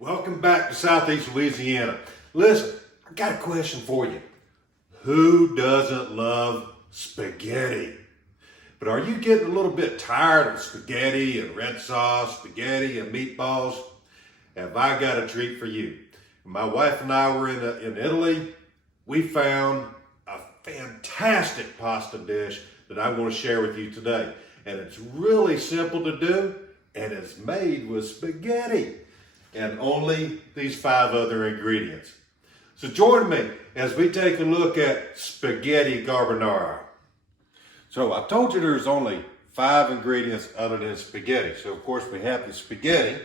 Welcome back to Southeast Louisiana. Listen, I got a question for you. Who doesn't love spaghetti? But are you getting a little bit tired of spaghetti and red sauce, spaghetti and meatballs? Have I got a treat for you? My wife and I were in Italy. We found a fantastic pasta dish that I want to share with you today. And it's really simple to do, and it's made with spaghetti and only these 5 other ingredients. So join me as we take a look at spaghetti carbonara. So I told you there's only 5 ingredients other than spaghetti. So of course we have the spaghetti.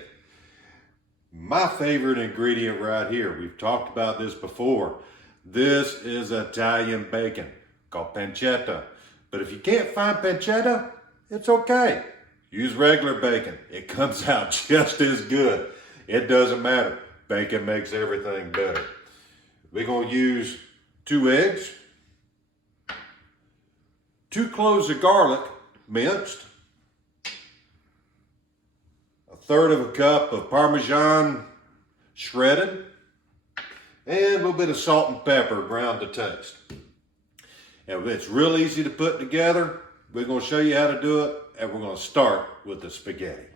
My favorite ingredient right here, we've talked about this before. This is Italian bacon called pancetta. But if you can't find pancetta, it's okay. Use regular bacon. It comes out just as good. It doesn't matter. Bacon makes everything better. We're going to use 2 eggs, 2 cloves of garlic minced, 1/3 of a cup of Parmesan shredded, and a little bit of salt and pepper ground to taste. And it's real easy to put together. We're going to show you how to do it, and we're going to start with the spaghetti.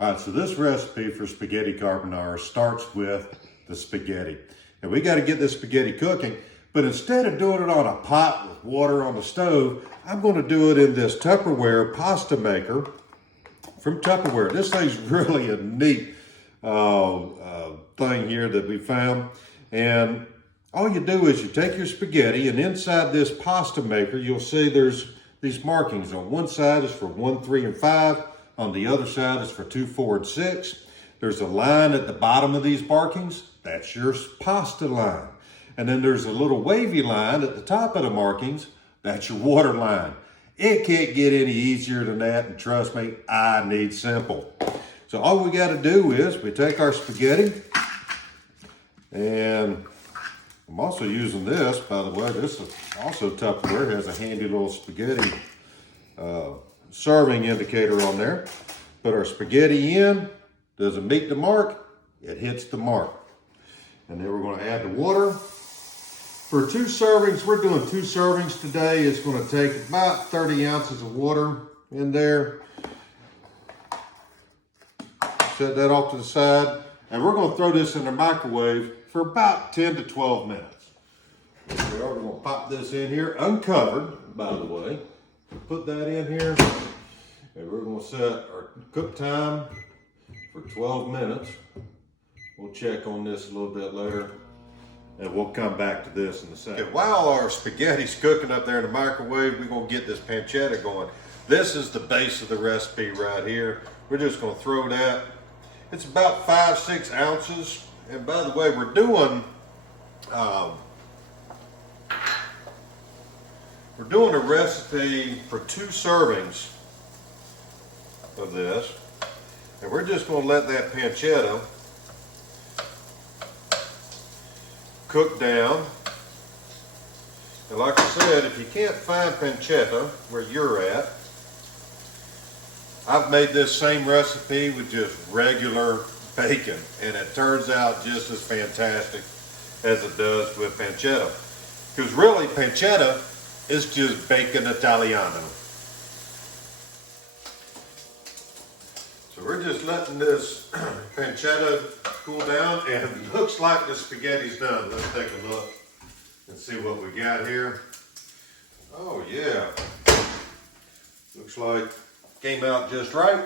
All right, so this recipe for spaghetti carbonara starts with the spaghetti. And we got to get this spaghetti cooking, but instead of doing it on a pot with water on the stove, I'm going to do it in this Tupperware pasta maker from Tupperware. This thing's really a neat thing here that we found. And all you do is you take your spaghetti, and inside this pasta maker, you'll see there's these markings. On one side is for 1, 3, and 5. On the other side is for 2, 4, and 6. There's a line at the bottom of these markings. That's your pasta line. And then there's a little wavy line at the top of the markings. That's your water line. It can't get any easier than that, and trust me, I need simple. So all we got to do is we take our spaghetti, and I'm also using this, by the way. This is also Tupperware. It has a handy little spaghetti serving indicator on there. Put our spaghetti in. Does it meet the mark? It hits the mark. And then we're going to add the water. For 2 servings, we're doing 2 servings today. It's going to take about 30 ounces of water in there. Set that off to the side. And we're going to throw this in the microwave for about 10 to 12 minutes. We are going to pop this in here, uncovered, by the way. Put that in here. And we're going to set our cook time for 12 minutes. We'll check on this a little bit later, and we'll come back to this in a second. Okay, while our spaghetti's cooking up there in the microwave, we're going to get this pancetta going. This is the base of the recipe right here. We're just going to throw that. It's about 5-6 ounces. And by the way, we're doing a recipe for 2 servings of this. And we're just going to let that pancetta cook down. And like I said, if you can't find pancetta where you're at, I've made this same recipe with just regular bacon, and it turns out just as fantastic as it does with pancetta. Because really, pancetta is just bacon Italiano. So we're just letting this pancetta cool down, and it looks like the spaghetti's done. Let's take a look and see what we got here. Oh yeah, looks like came out just right.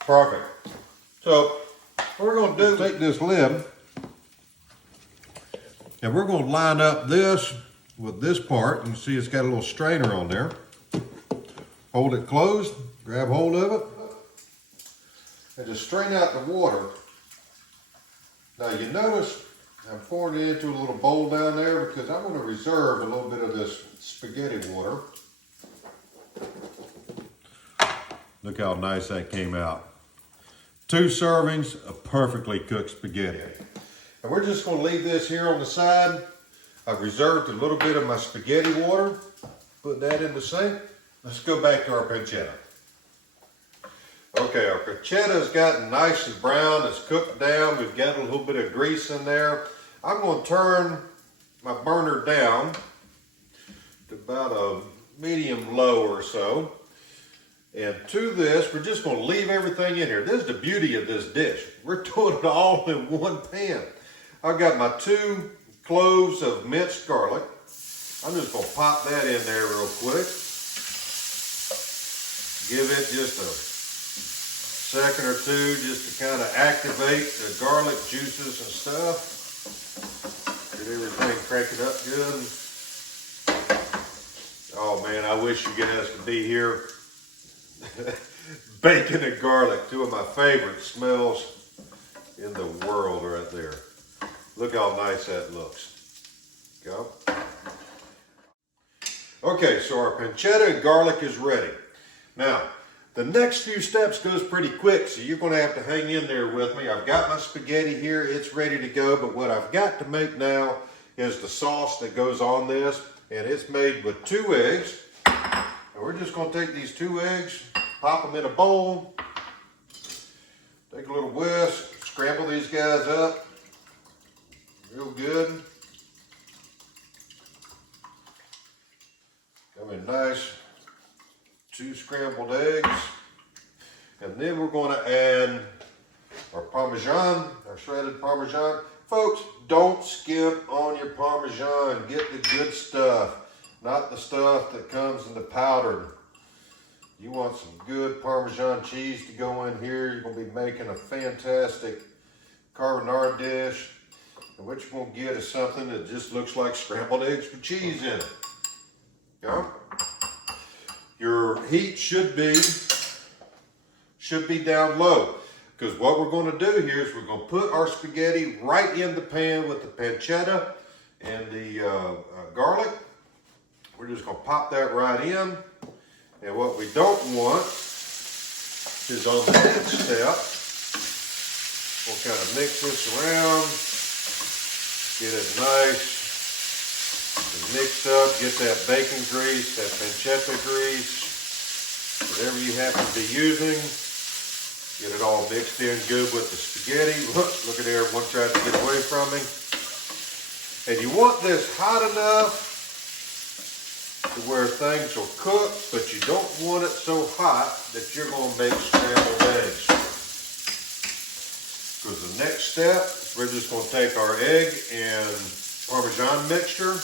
Perfect. So what we're going to do is take this lid, and we're going to line up this with this part. You see it's got a little strainer on there. Hold it closed, grab hold of it, and just strain out the water. Now you notice I'm pouring it into a little bowl down there because I'm going to reserve a little bit of this spaghetti water. Look how nice that came out. 2 servings of perfectly cooked spaghetti. And we're just going to leave this here on the side. I've reserved a little bit of my spaghetti water. Put that in the sink. Let's go back to our pancetta. Okay, our pancetta's gotten nice and brown. It's cooked down. We've got a little bit of grease in there. I'm going to turn my burner down to about a medium low or so. And to this, we're just going to leave everything in here. This is the beauty of this dish. We're doing it all in one pan. I've got my 2 cloves of minced garlic. I'm just going to pop that in there real quick. Give it just a second or two just to kind of activate the garlic juices and stuff. Get everything cranking up good. Oh man, I wish you guys could be here. Bacon and garlic, 2 of my favorite smells in the world right there. Look how nice that looks. Go. Okay, so our pancetta and garlic is ready. Now, the next few steps goes pretty quick, so you're going to have to hang in there with me. I've got my spaghetti here, it's ready to go, but what I've got to make now is the sauce that goes on this, and it's made with 2 eggs. And we're just going to take these 2 eggs, pop them in a bowl, take a little whisk, scramble these guys up real good. Come in nice. 2 scrambled eggs, and then we're going to add our Parmesan, our shredded Parmesan. Folks, don't skimp on your Parmesan. Get the good stuff, not the stuff that comes in the powder. You want some good Parmesan cheese to go in here. You're going to be making a fantastic carbonara dish, and what you're going to get is something that just looks like scrambled eggs with cheese in it. Yeah? Your heat should be down low, because what we're going to do here is we're going to put our spaghetti right in the pan with the pancetta and the garlic. We're just going to pop that right in, and what we don't want is on the next step, we'll kind of mix this around, get it nice and mix up, get that bacon grease, that pancetta grease, whatever you happen to be using. Get it all mixed in good with the spaghetti. Look at there, one tried to get away from me. And you want this hot enough to where things will cook, but you don't want it so hot that you're going to make scrambled eggs. Because the next step, we're just going to take our egg and Parmesan mixture.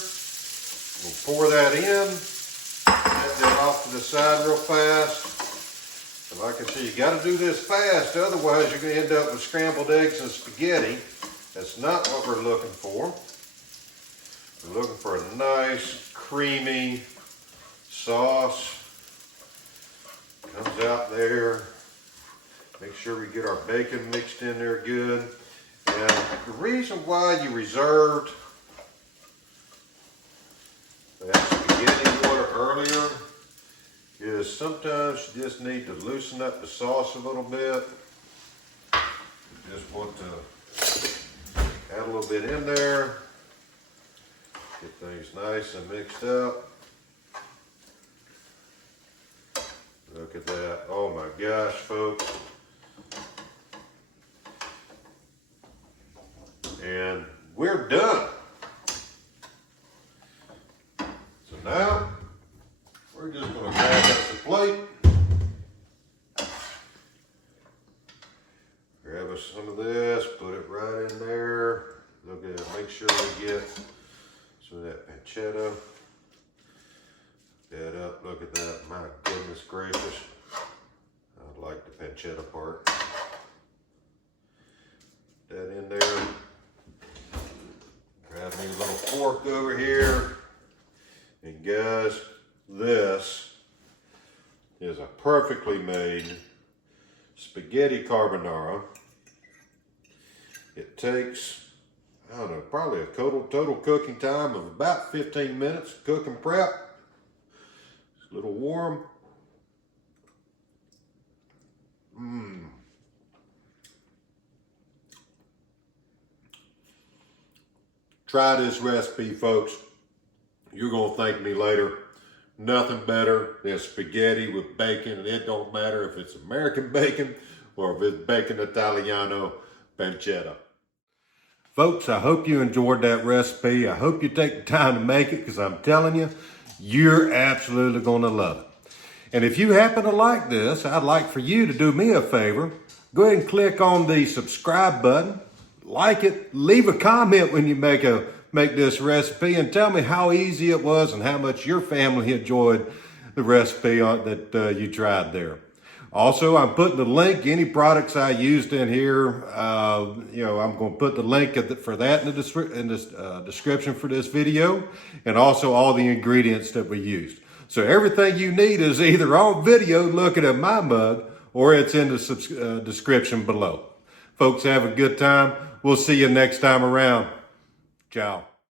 We'll pour that in, set that off to the side real fast. And like I said, you got to do this fast, otherwise you're going to end up with scrambled eggs and spaghetti. That's not what we're looking for. We're looking for a nice, creamy sauce. Comes out there. Make sure we get our bacon mixed in there good. And the reason why you reserved that spaghetti water earlier is sometimes you just need to loosen up the sauce a little bit. You just want to add a little bit in there, get things nice and mixed up. Look at that. Oh my gosh, folks. And we're done. So now, we're just going to grab us a plate. Grab us some of this, put it right in there. Look at it, make sure we get some of that pancetta. That up, look at that, my goodness gracious. I like the pancetta part. That in there. Grab me a little fork over here. And guys, this is a perfectly made spaghetti carbonara. It takes, I don't know, probably a total cooking time of about 15 minutes. Cook and prep. It's a little warm. Try this recipe, folks. You're going to thank me later. nothing better than spaghetti with bacon, and it don't matter if it's American bacon or if it's bacon Italiano pancetta. Folks, I hope you enjoyed that recipe. I hope you take the time to make it, because I'm telling you, you're absolutely gonna love it. And if you happen to like this, I'd like for you to do me a favor. Go ahead and click on the subscribe button, like it, leave a comment when you make this recipe, and tell me how easy it was and how much your family enjoyed the recipe that you tried there. Also, I'm putting the link, any products I used in here, I'm going to put the link for that in the description for this video, and also all the ingredients that we used. So everything you need is either on video looking at my mug, or it's in the description below. Folks, have a good time. We'll see you next time around. Ciao.